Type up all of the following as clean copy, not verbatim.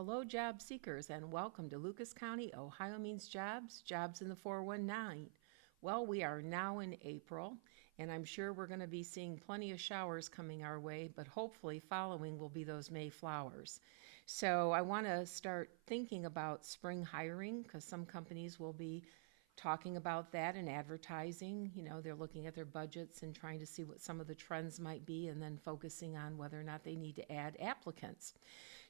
Hello, job seekers, and welcome to Lucas County, OhioMeansJobs, Jobs in the 419. Well, we are now in April, and I'm sure we're going to be seeing plenty of showers coming our way, but hopefully following will be those May flowers. So I want to start thinking about spring hiring because some companies will be talking about that in advertising. You know, they're looking at their budgets and trying to see what some of the trends might be and then focusing on whether or not they need to add applicants.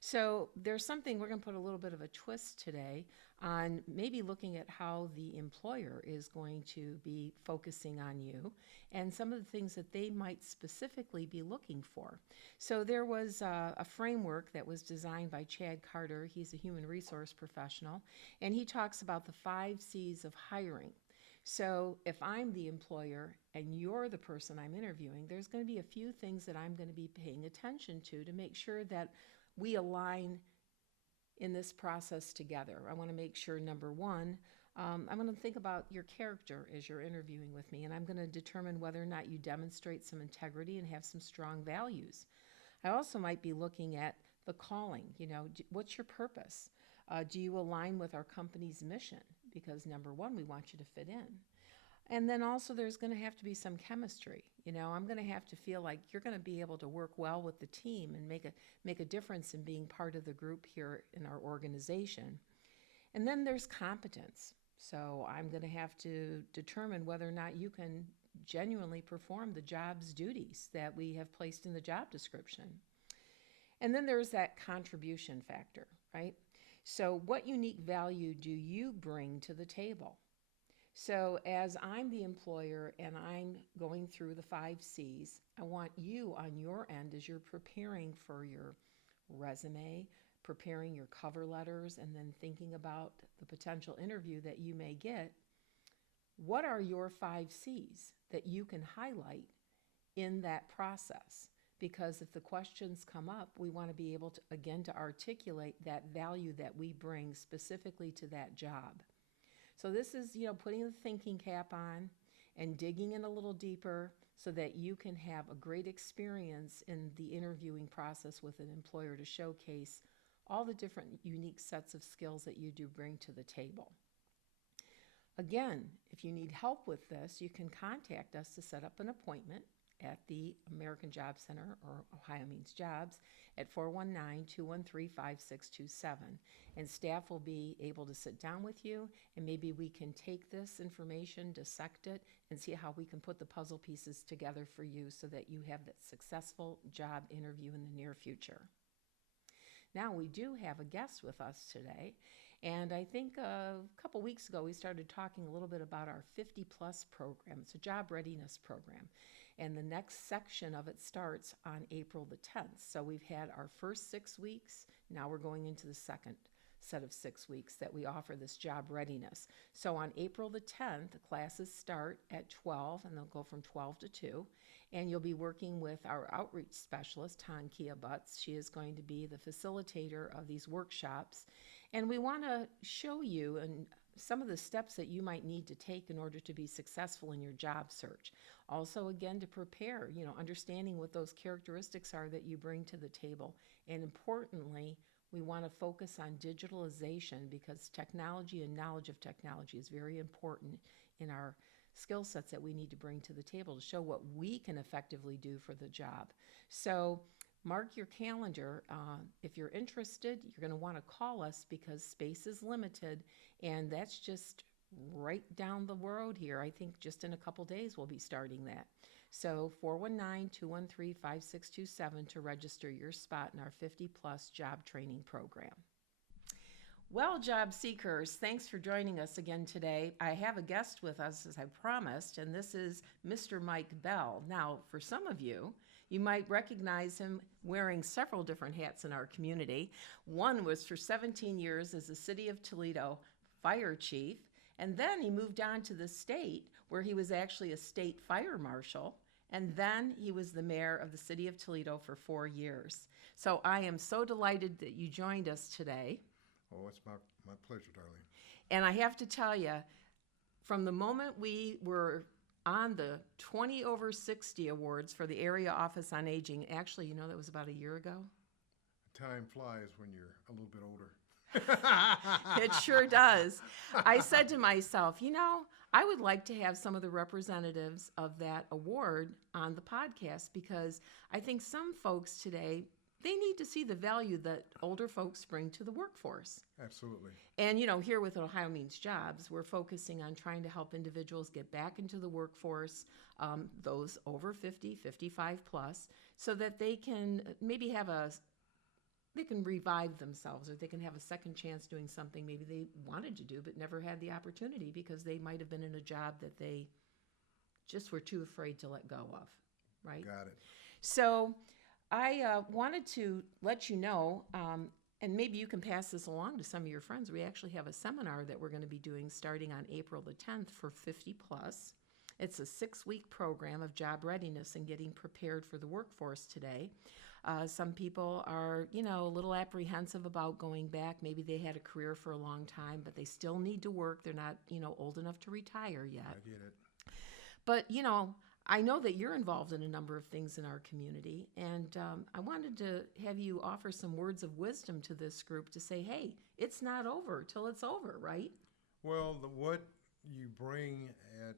So there's something we're going to put a little bit of a twist today on maybe looking at how the employer is going to be focusing on you and some of the things that they might specifically be looking for. So there was a framework that was designed by Chad Carter. He's a human resource professional, and he talks about the 5 C's of hiring. So if I'm the employer and you're the person I'm interviewing, there's going to be a few things that I'm going to be paying attention to make sure that we align in this process together. I want to make sure, number one, I'm going to think about your character as you're interviewing with me, and I'm going to determine whether or not you demonstrate some integrity and have some strong values. I also might be looking at the calling. What's your purpose? Do you align with our company's mission? Because number one, we want you to fit in. And then also there's going to have to be some chemistry. I'm going to have to feel like you're going to be able to work well with the team and make a difference in being part of the group here in our organization. And then there's competence. So I'm going to have to determine whether or not you can genuinely perform the job's duties that we have placed in the job description. And then there's that contribution factor, right? So what unique value do you bring to the table? So as I'm the employer and I'm going through the 5 C's, I want you on your end as you're preparing for your resume, preparing your cover letters, and then thinking about the potential interview that you may get, what are your 5 C's that you can highlight in that process? Because if the questions come up, we want to be able to, again, to articulate that value that we bring specifically to that job. So this is, putting the thinking cap on and digging in a little deeper so that you can have a great experience in the interviewing process with an employer to showcase all the different unique sets of skills that you do bring to the table. Again, if you need help with this, you can contact us to set up an appointment at the American Job Center or OhioMeansJobs at 419-213-5627. And staff will be able to sit down with you and maybe we can take this information, dissect it, and see how we can put the puzzle pieces together for you so that you have that successful job interview in the near future. Now, we do have a guest with us today, and I think a couple weeks ago we started talking a little bit about our 50-plus program. It's a job readiness program, and the next section of it starts on April the 10th. So we've had our first 6 weeks. Now we're going into the second set of 6 weeks that we offer this job readiness. So on April the 10th, the classes start at 12, and they'll go from 12 to 2. And you'll be working with our outreach specialist, Tankia Butts. She is going to be the facilitator of these workshops. And we want to show you and some of the steps that you might need to take in order to be successful in your job search. Also, again, to prepare, understanding what those characteristics are that you bring to the table. And importantly, we want to focus on digitalization because technology and knowledge of technology is very important in our skill sets that we need to bring to the table to show what we can effectively do for the job. So mark your calendar. If you're interested, you're going to want to call us because space is limited, and that's just right down the road here. I think just in a couple days we'll be starting that. So 419-213-5627 to register your spot in our 50-plus job training program. Well, job seekers, thanks for joining us again today. I have a guest with us, as I promised, and this is Mr. Mike Bell. Now, for some of you, you might recognize him wearing several different hats in our community. One was for 17 years as the City of Toledo fire chief, and then he moved on to the state where he was actually a state fire marshal, and then he was the mayor of the City of Toledo for 4 years. So I am so delighted that you joined us today. Oh, it's my pleasure, Darlene. And I have to tell you, from the moment we were on the 20 over 60 awards for the Area Office on Aging, actually, that was about a year ago. time flies when you're a little bit older. It sure does. I said to myself, I would like to have some of the representatives of that award on the podcast because I think some folks today, they need to see the value that older folks bring to the workforce. Absolutely. And, here with OhioMeansJobs, we're focusing on trying to help individuals get back into the workforce, those over 50, 55 plus, so that they can maybe they can revive themselves, or they can have a second chance doing something maybe they wanted to do but never had the opportunity because they might have been in a job that they just were too afraid to let go of, right? Got it. So I wanted to let you know, and maybe you can pass this along to some of your friends. We actually have a seminar that we're going to be doing starting on April the 10th for 50 plus. It's a 6-week program of job readiness and getting prepared for the workforce today. Some people are, a little apprehensive about going back. Maybe they had a career for a long time, but they still need to work. They're not, old enough to retire yet. I get it. But, I know that you're involved in a number of things in our community, and I wanted to have you offer some words of wisdom to this group to say, hey, it's not over till it's over, right? Well, what you bring at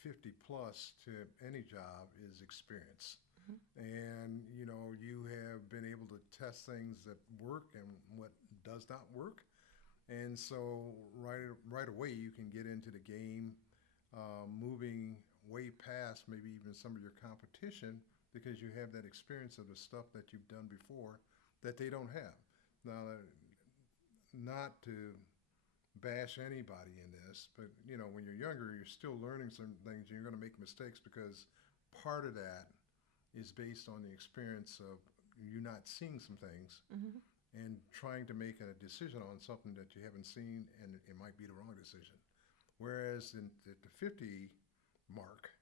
50 plus to any job is experience. And, you have been able to test things that work and what does not work. And so right away you can get into the game, moving way past maybe even some of your competition because you have that experience of the stuff that you've done before that they don't have. Now, not to bash anybody in this, but, when you're younger, you're still learning some things. You're going to make mistakes because part of that is based on the experience of you not seeing some things and trying to make a decision on something that you haven't seen, and it might be the wrong decision. Whereas at the 50 mark,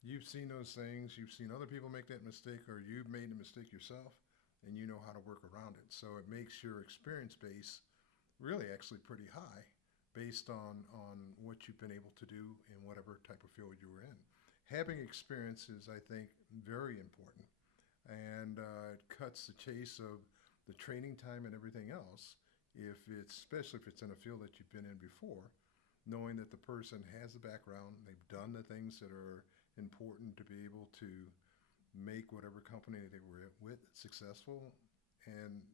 you've seen those things, you've seen other people make that mistake, or you've made the mistake yourself, and you know how to work around it. So it makes your experience base really actually pretty high based on what you've been able to do in whatever type of field you were in. Having experience is, I think, very important, and it cuts the chase of the training time and everything else, especially if it's in a field that you've been in before, knowing that the person has the background, they've done the things that are important to be able to make whatever company they were with successful. And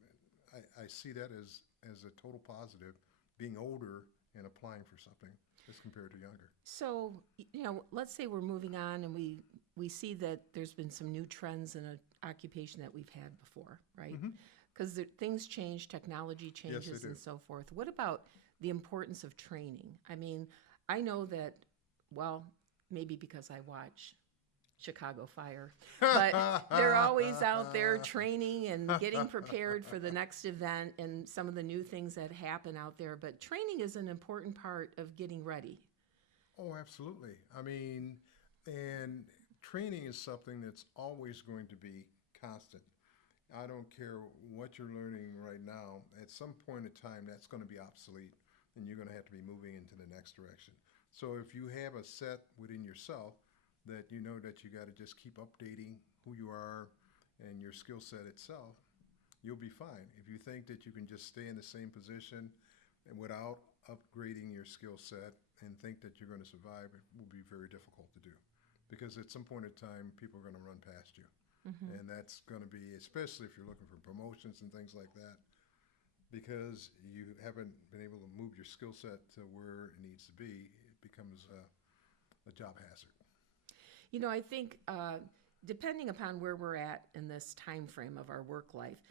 I see that as a total positive, being older and applying for something as compared to younger. So, let's say we're moving on and we see that there's been some new trends in an occupation that we've had before, right? Because things change, technology changes, Yes, they do. and so forth. What about the importance of training? I mean, I know that, well, maybe because I watch Chicago Fire, but they're always out there training and getting prepared for the next event and some of the new things that happen out there. But training is an important part of getting ready. Oh, absolutely. I mean, and training is something that's always going to be constant. I don't care what you're learning right now. At some point in time, that's going to be obsolete, and you're going to have to be moving into the next direction. So if you have a set within yourself that you know that you got to just keep updating who you are and your skill set itself, you'll be fine. If you think that you can just stay in the same position and without upgrading your skill set and think that you're going to survive, it will be very difficult to do. Because at some point in time, people are going to run past you. And that's going to be, especially if you're looking for promotions and things like that, because you haven't been able to move your skill set to where it needs to be, it becomes a job hazard. I think depending upon where we're at in this time frame of our work life,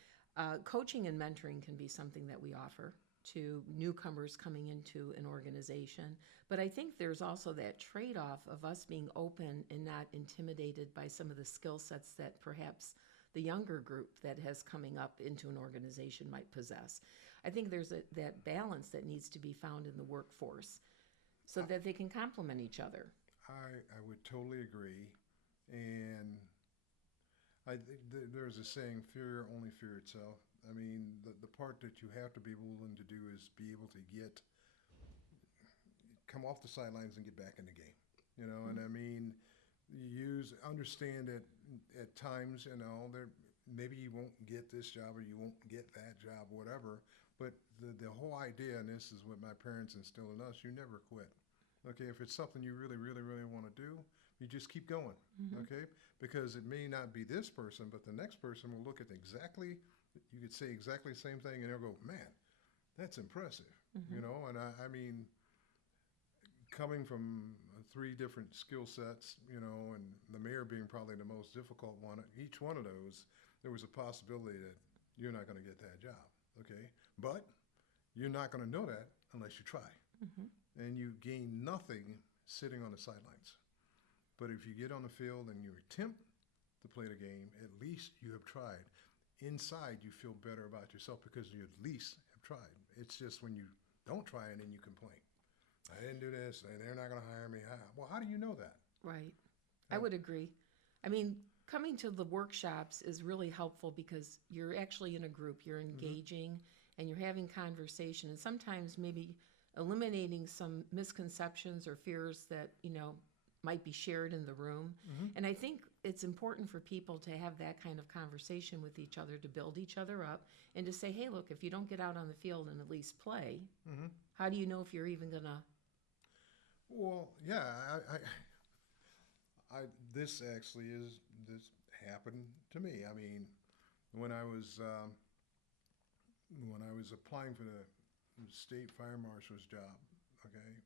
coaching and mentoring can be something that we offer to newcomers coming into an organization. But I think there's also that trade-off of us being open and not intimidated by some of the skill sets that perhaps the younger group that has coming up into an organization might possess. I think there's that balance that needs to be found in the workforce so that they can complement each other. I would totally agree. And there's a saying, fear only fear itself. I mean, the part that you have to be willing to do is be able to come off the sidelines and get back in the game. And I mean, understand that at times, maybe you won't get this job or you won't get that job, whatever. But the whole idea, and this is what my parents instilled in us, you never quit. Okay, if it's something you really, really, really want to do, you just keep going. Okay, because it may not be this person, but the next person will look at exactly, you could say exactly the same thing, and they'll go, man, that's impressive. You know, and I mean, coming from three different skill sets, you know, and the mayor being probably the most difficult one, each one of those, there was a possibility that you're not going to get that job, okay? But you're not going to know that unless you try. And you gain nothing sitting on the sidelines. But if you get on the field and you attempt to play the game, at least you have tried. Inside, you feel better about yourself because you at least have tried. It's just when you don't try and then you complain. I didn't do this, and they're not going to hire me. Well, how do you know that? Right. I would agree. I mean, coming to the workshops is really helpful because you're actually in a group, you're engaging, and you're having conversation, and sometimes maybe eliminating some misconceptions or fears that, you know, might be shared in the room. And I think it's important for people to have that kind of conversation with each other to build each other up and to say, hey, look, if you don't get out on the field and at least play, how do you know if you're even going to? Well, yeah, this actually this happened to me. I mean, when I was applying for the state fire marshal's job, okay,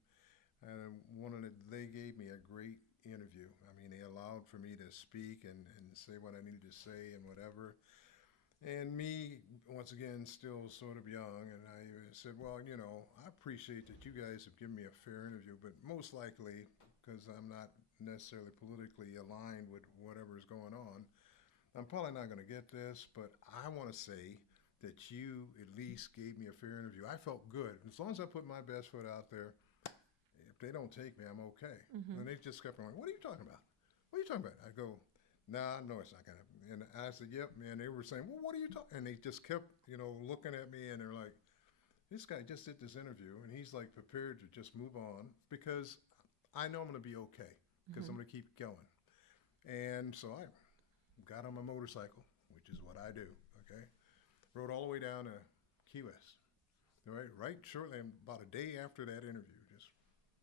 and they gave me a great interview. I mean, they allowed for me to speak and say what I needed to say and whatever. And me, once again, still sort of young, and I said, well, you know, I appreciate that you guys have given me a fair interview, but most likely, because I'm not necessarily politically aligned with whatever's going on, I'm probably not going to get this, but I want to say that you at least gave me a fair interview. I felt good. As long as I put my best foot out there, if they don't take me, I'm okay. And they just kept going, what are you talking about? What are you talking about? I go, nah, no, it's not going to. And I said, yep, man. They were saying, well, what are you talking? And they just kept, you know, looking at me, and they're like, this guy just did this interview, and he's like prepared to just move on because I know I'm going to be okay because I'm going to keep going. And so I got on my motorcycle, which is what I do, okay? Rode all the way down to Key West, right shortly, about a day after that interview, just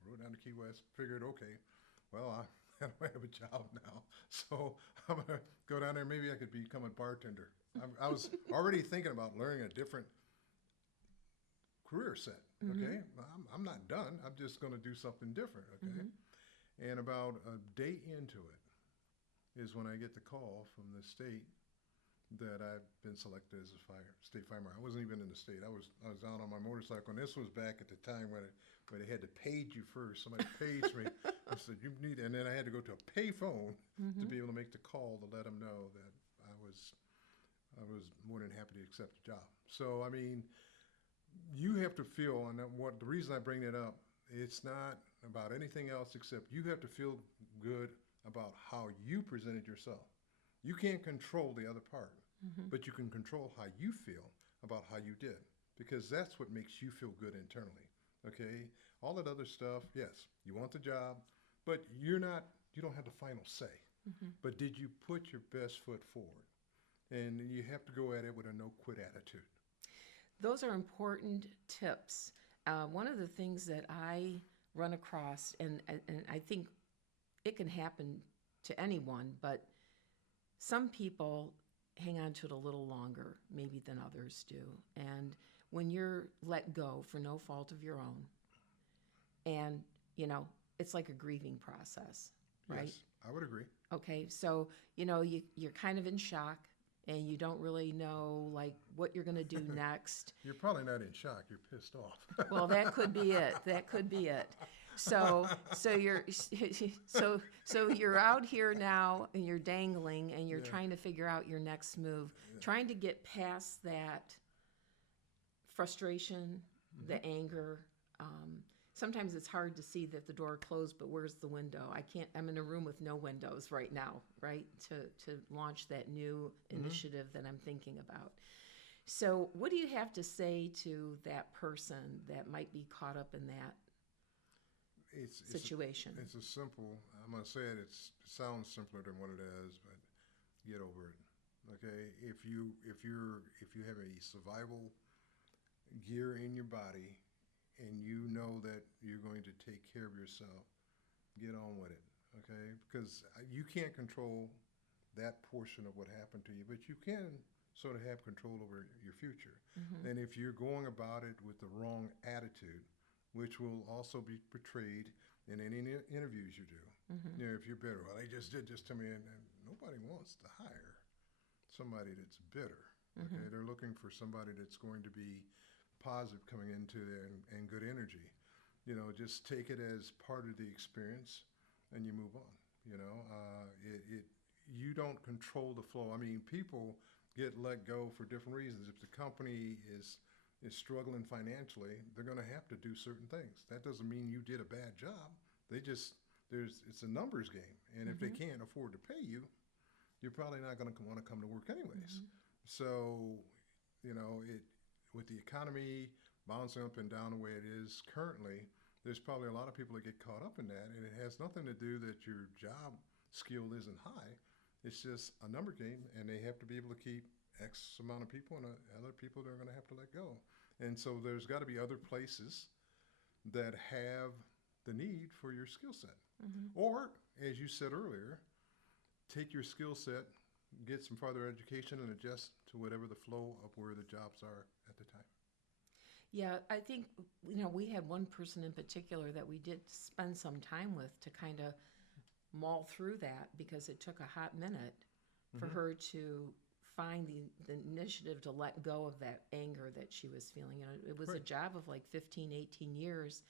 rode down to Key West, figured, okay, well, I have a job now, so I'm going to go down there. Maybe I could become a bartender. I was already thinking about learning a different career set, okay? I'm not done. I'm just going to do something different, okay? And about a day into it is when I get the call from the state that I've been selected as a state fire marshal. I wasn't even in the state. I was out on my motorcycle, and this was back at the time when they had to page you first. Somebody paged me. I said, you need, and then I had to go to a pay phone to be able to make the call to let them know that I was more than happy to accept the job. So, I mean, you have to feel, and the reason I bring that up, it's not about anything else except you have to feel good about how you presented yourself. You can't control the other part, but you can control how you feel about how you did, because that's what makes you feel good internally, okay? All that other stuff, yes, you want the job, but you don't have the final say. But did you put your best foot forward? And you have to go at it with a no-quit attitude. Those are important tips. One of the things that I run across, and I think it can happen to anyone, but some people hang on to it a little longer maybe than others do. And when you're let go for no fault of your own, and, you know, it's like a grieving process, right? Yes, I would agree. Okay, so, you know, you're kind of in shock, and you don't really know, like, what you're going to do next. You're probably not in shock. You're pissed off. Well, that could be it. That could be it. So you're out here now, and you're dangling, and you're trying to figure out your next move, trying to get past that frustration, the anger. Sometimes it's hard to see that the door closed, but where's the window? I'm in a room with no windows right now, right, to launch that new initiative that I'm thinking about. So what do you have to say to that person that might be caught up in that situation? It's a simple, I'm going to say it, it sounds simpler than what it is, but get over it. Okay, if you have a survival gear in your body and you know that you're going to take care of yourself, get on with it. Okay, because you can't control that portion of what happened to you, but you can sort of have control over your future. Mm-hmm. And if you're going about it with the wrong attitude, which will also be portrayed in any interviews you do. Mm-hmm. You know, if you're bitter, well, they just did this to me, and nobody wants to hire somebody that's bitter. Okay, Mm-hmm. they're looking for somebody that's going to be positive coming into there and good energy. You know, just take it as part of the experience, and you move on. You know, you don't control the flow. I mean, people get let go for different reasons. If the company is struggling financially, they're going to have to do certain things. That doesn't mean you did a bad job. They just it's a numbers game, and if they Mm-hmm. can't afford to pay you, you're probably not going to want to come to work anyways. Mm-hmm. So, you know, with the economy bouncing up and down the way it is currently, there's probably a lot of people that get caught up in that, and it has nothing to do that your job skill isn't high. It's just a number game, and they have to be able to keep X amount of people, and other people they're going to have to let go. And so there's got to be other places that have the need for your skill set. Mm-hmm. Or, as you said earlier, take your skill set, get some further education, and adjust to whatever the flow of where the jobs are at the time. Yeah, I think, we had one person in particular that we did spend some time with to kind of mull through that because it took a hot minute for Mm-hmm. her to find the initiative to let go of that anger that she was feeling. It was a Right. job of like 15, 18 years.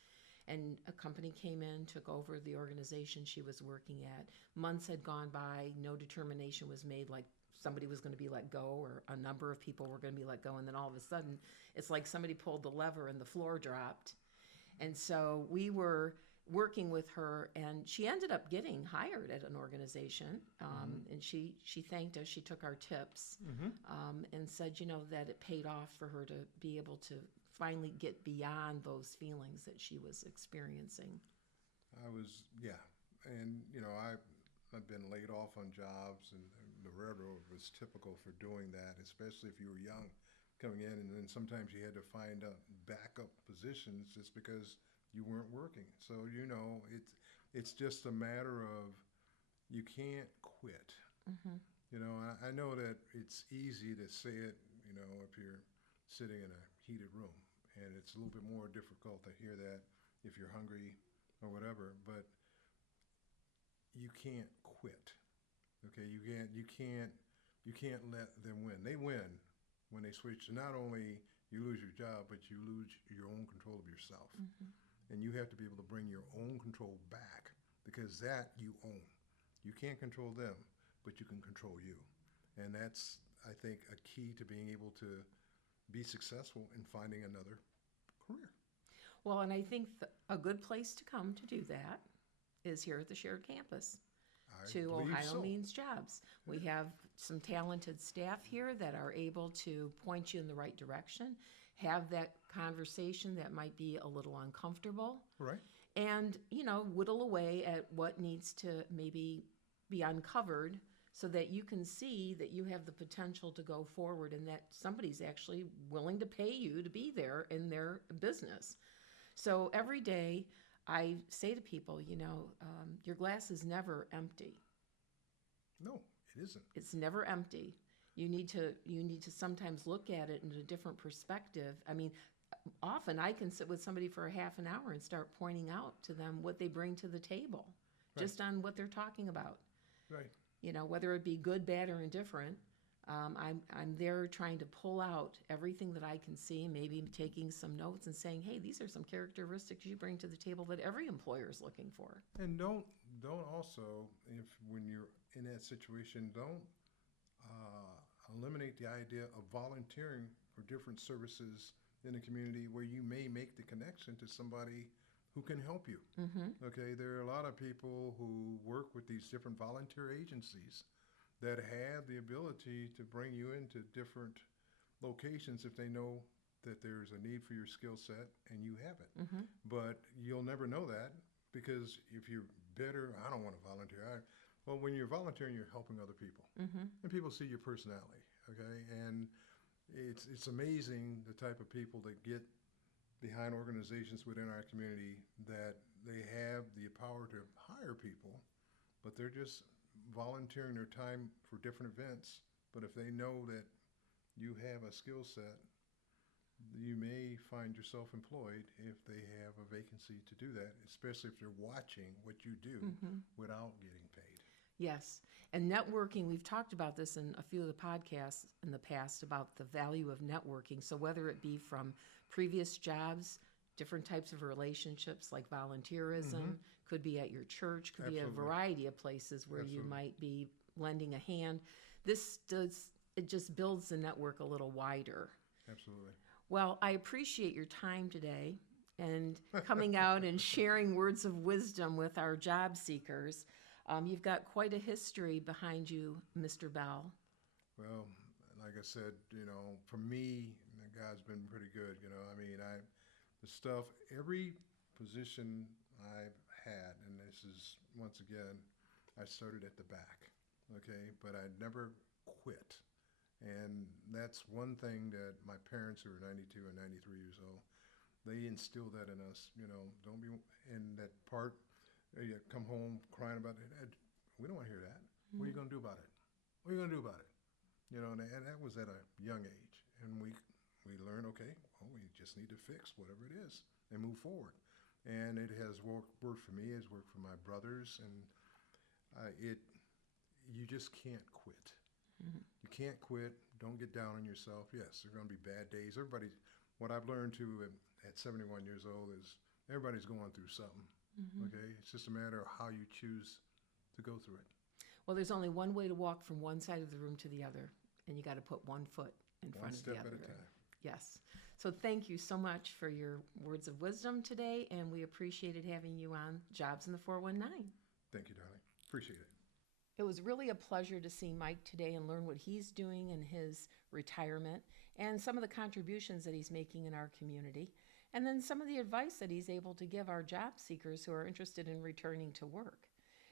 And a company came in, took over the organization she was working at. Months had gone by, no determination was made, like somebody was going to be let go or a number of people were going to be let go. And then all of a sudden, it's like somebody pulled the lever and the floor dropped. And so we were working with her, and she ended up getting hired at an organization. Mm-hmm. And she thanked us. She took our tips Mm-hmm. and said, that it paid off for her to be able to finally get beyond those feelings that she was experiencing. Yeah, and I've been laid off on jobs, and the railroad was typical for doing that, especially if you were young coming in, and then sometimes you had to find backup positions just because you weren't working. So it's just a matter of you can't quit. Mm-hmm. I know that it's easy to say it, if you're sitting in a heated room, and it's a little bit more difficult to hear that if you're hungry or whatever, but you can't quit. Okay, you can't let them win. They win when they switch. Not only you lose your job, but you lose your own control of yourself. Mm-hmm. And you have to be able to bring your own control back because that you own. You can't control them, but you can control you. And that's, I think, a key to being able to be successful in finding another career. Well, and I think a good place to come to do that is here at the shared campus I to believe Ohio so. Means Jobs. We have some talented staff here that are able to point you in the right direction, have that conversation that might be a little uncomfortable, Right. and, whittle away at what needs to maybe be uncovered so that you can see that you have the potential to go forward and that somebody's actually willing to pay you to be there in their business. So every day I say to people, your glass is never empty. No, it isn't. It's never empty. You need to sometimes look at it in a different perspective. I mean, often I can sit with somebody for a half an hour and start pointing out to them what they bring to the table, Right. just on what they're talking about. Right. Whether it be good, bad, or indifferent. I'm there trying to pull out everything that I can see, maybe taking some notes and saying, hey, these are some characteristics you bring to the table that every employer is looking for. And don't also, if when you're in that situation, don't eliminate the idea of volunteering for different services in the community where you may make the connection to somebody who can help you. Mm-hmm. Okay, there are a lot of people who work with these different volunteer agencies that have the ability to bring you into different locations if they know that there's a need for your skill set and you have it. Mm-hmm. But you'll never know that because if you're bitter, I don't want to volunteer. Well, when you're volunteering, you're helping other people, Mm-hmm. and people see your personality. Okay, and it's amazing the type of people that get behind organizations within our community that they have the power to hire people, but they're just volunteering their time for different events. But if they know that you have a skill set, you may find yourself employed if they have a vacancy to do that, especially if they're watching what you do Mm-hmm. without getting paid. Yes. And networking, we've talked about this in a few of the podcasts in the past about the value of networking. So, whether it be from previous jobs, different types of relationships like volunteerism, could be at your church, could be a Absolutely. variety of places where you Absolutely. might be lending a hand. This does, it just builds the network a little wider. Absolutely. Well, I appreciate your time today and coming out and sharing words of wisdom with our job seekers. You've got quite a history behind you, Mr. Bell. Well, like I said, for me, God's been pretty good. The stuff, every position I've had, and this is, once again, I started at the back, okay? But I never quit. And that's one thing that my parents, who are 92 and 93 years old, they instilled that in us. Don't be in that part. You come home crying about it. We don't want to hear that. What are you going to do about it? What are you going to do about it? And that was at a young age. And we learned, okay, well, we just need to fix whatever it is and move forward. And it has worked for me. It's worked for my brothers. And you just can't quit. Mm-hmm. You can't quit. Don't get down on yourself. Yes, there are going to be bad days. What I've learned too at 71 years old is everybody's going through something. Mm-hmm. Okay, it's just a matter of how you choose to go through it. Well, there's only one way to walk from one side of the room to the other, and you got to put one foot in One front of the step other. at a time. Yes. So thank you so much for your words of wisdom today, and we appreciated having you on Jobs in the 419. Thank you, darling. Appreciate it. It was really a pleasure to see Mike today and learn what he's doing in his retirement and some of the contributions that he's making in our community, and then some of the advice that he's able to give our job seekers who are interested in returning to work.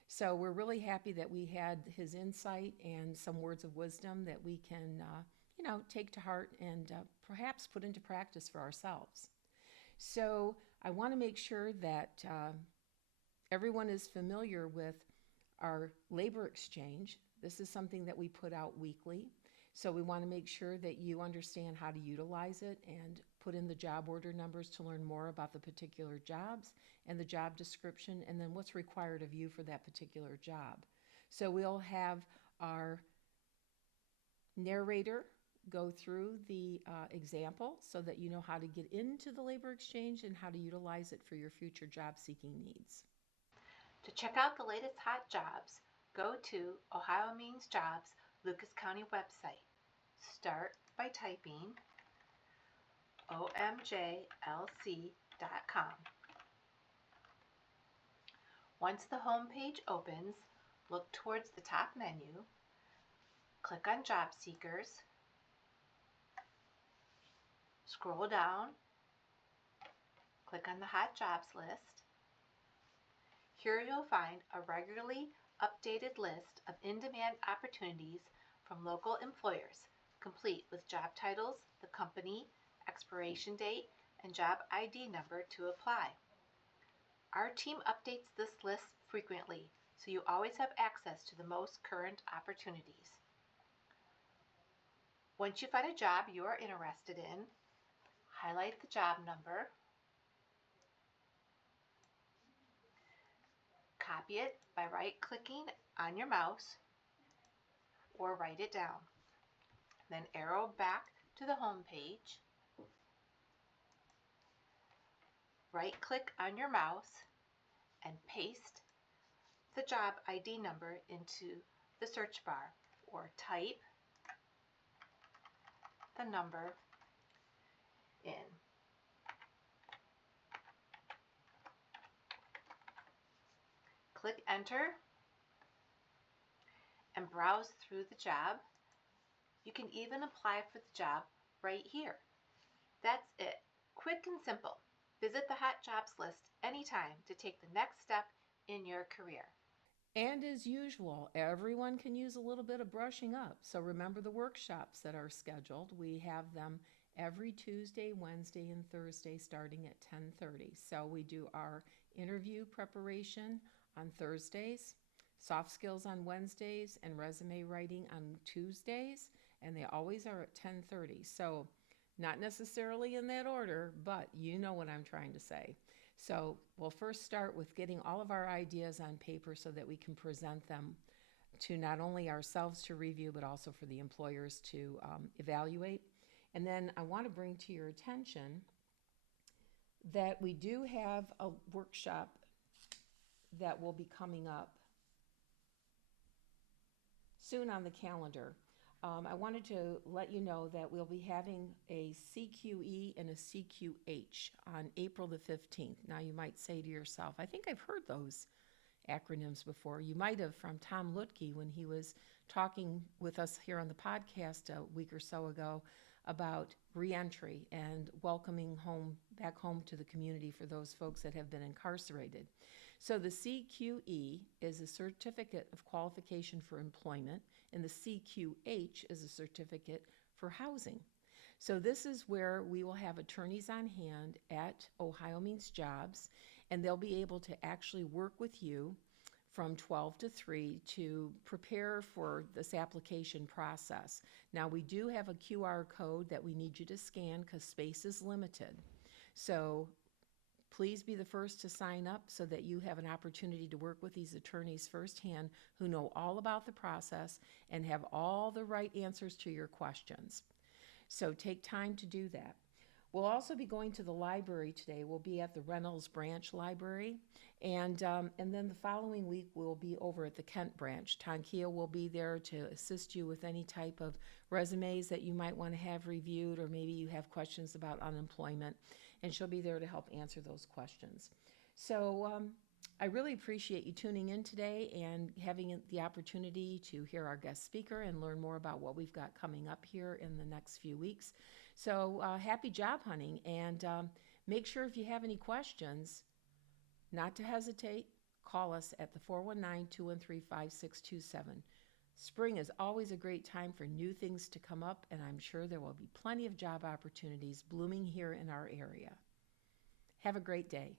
So we're really happy that we had his insight and some words of wisdom that we can, take to heart and perhaps put into practice for ourselves. So I want to make sure that everyone is familiar with our labor exchange. This is something that we put out weekly. So we want to make sure that you understand how to utilize it and put in the job order numbers to learn more about the particular jobs and the job description and then what's required of you for that particular job. So we'll have our narrator go through the example so that you know how to get into the labor exchange and how to utilize it for your future job seeking needs. To check out the latest hot jobs, go to OhioMeansJobs Lucas County website. Start by typing OMJLC.com. Once the home page opens, look towards the top menu, click on Job Seekers, scroll down, click on the Hot Jobs list. Here you'll find a regularly updated list of in-demand opportunities from local employers, complete with job titles, the company, expiration date, and job ID number to apply. Our team updates this list frequently, so you always have access to the most current opportunities. Once you find a job you are interested in, highlight the job number, copy it by right-clicking on your mouse or write it down. Then arrow back to the home page. Right-click on your mouse and paste the job ID number into the search bar or type the number in. Click enter and browse through the job. You can even apply for the job right here. That's it. Quick and simple. Visit the Hot Jobs list anytime to take the next step in your career. And as usual, everyone can use a little bit of brushing up. So remember the workshops that are scheduled. We have them every Tuesday, Wednesday, and Thursday starting at 10:30. So we do our interview preparation on Thursdays, soft skills on Wednesdays, and resume writing on Tuesdays, and they always are at 10:30. So not necessarily in that order, but you know what I'm trying to say. So we'll first start with getting all of our ideas on paper so that we can present them to not only ourselves to review, but also for the employers to evaluate. And then I want to bring to your attention that we do have a workshop that will be coming up soon on the calendar. I wanted to let you know that we'll be having a CQE and a CQH on April the 15th. Now you might say to yourself, I think I've heard those acronyms before. You might have from Tom Lutke when he was talking with us here on the podcast a week or so ago about reentry and welcoming back home to the community for those folks that have been incarcerated. So the CQE is a certificate of qualification for employment, and the CQH is a certificate for housing. So this is where we will have attorneys on hand at OhioMeansJobs, and they'll be able to actually work with you from 12 to 3 to prepare for this application process. Now, we do have a QR code that we need you to scan because space is limited. So please be the first to sign up so that you have an opportunity to work with these attorneys firsthand who know all about the process and have all the right answers to your questions. So take time to do that. We'll also be going to the library today. We'll be at the Reynolds Branch Library. And then the following week, we'll be over at the Kent Branch. Tankia will be there to assist you with any type of resumes that you might want to have reviewed, or maybe you have questions about unemployment, and she'll be there to help answer those questions. So I really appreciate you tuning in today and having the opportunity to hear our guest speaker and learn more about what we've got coming up here in the next few weeks. So happy job hunting, and make sure if you have any questions, not to hesitate, call us at the 419-213-5627. Spring is always a great time for new things to come up, and I'm sure there will be plenty of job opportunities blooming here in our area. Have a great day.